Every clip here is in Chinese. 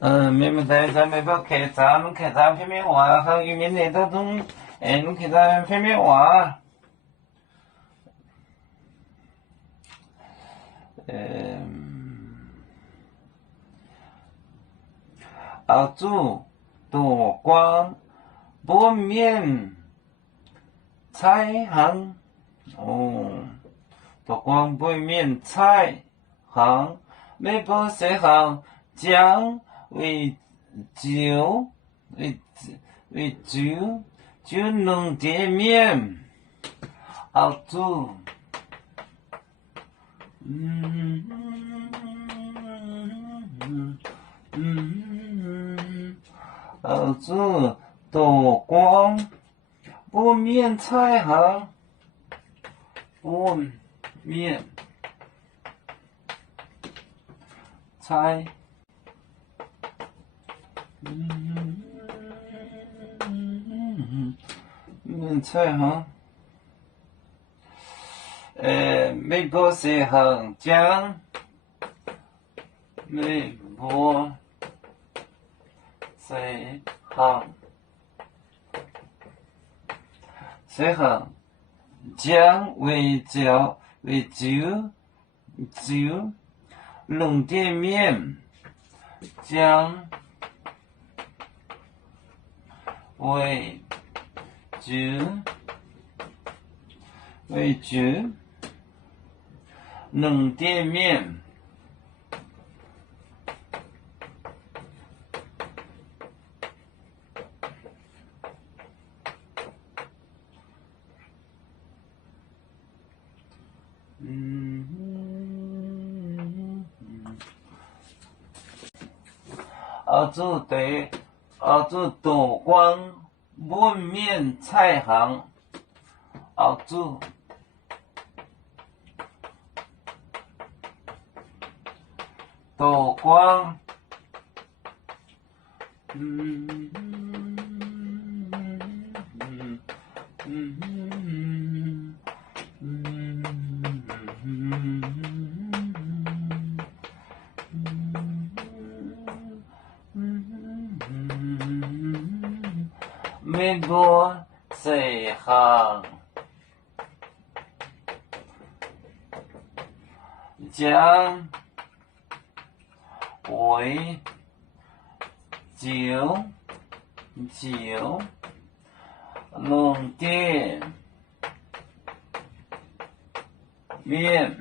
明白在美国开咱开咱片面话和渔民那当中，侬开咱片面话，澳洲多光不面彩虹多光不面彩虹，美国西航将为九就能见面，澳洲。澳洲多光不面彩虹，不面彩面彩虹。美国西航将美国西航将为九能见面，将为九能见面。澳洲多光不面彩虹，澳洲多光美国西航将为九能见面，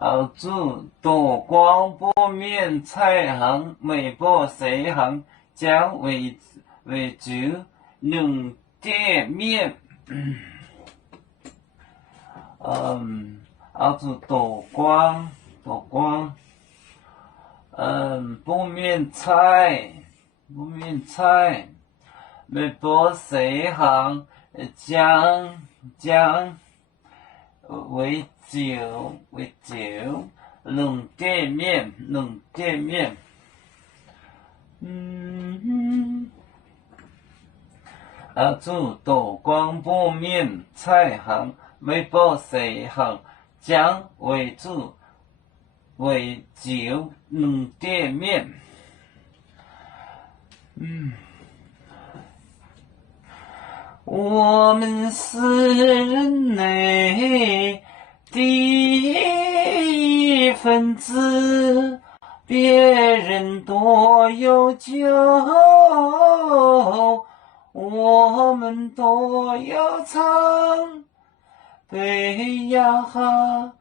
澳洲多光不面彩虹，美国西航将为九能见面。澳洲多光不面彩，美国西航将为九能见面。澳洲多光不面彩虹，美国西航将为九能见面。我们是人类的一份子，别人多有酒，我们多有唱。背呀哈，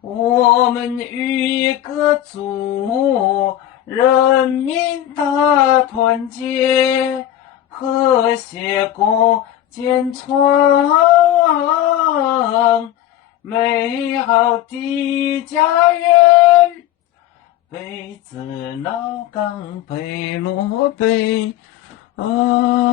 我们一个族，人民大团结，和谐共建创美好的家园。北子老港北落北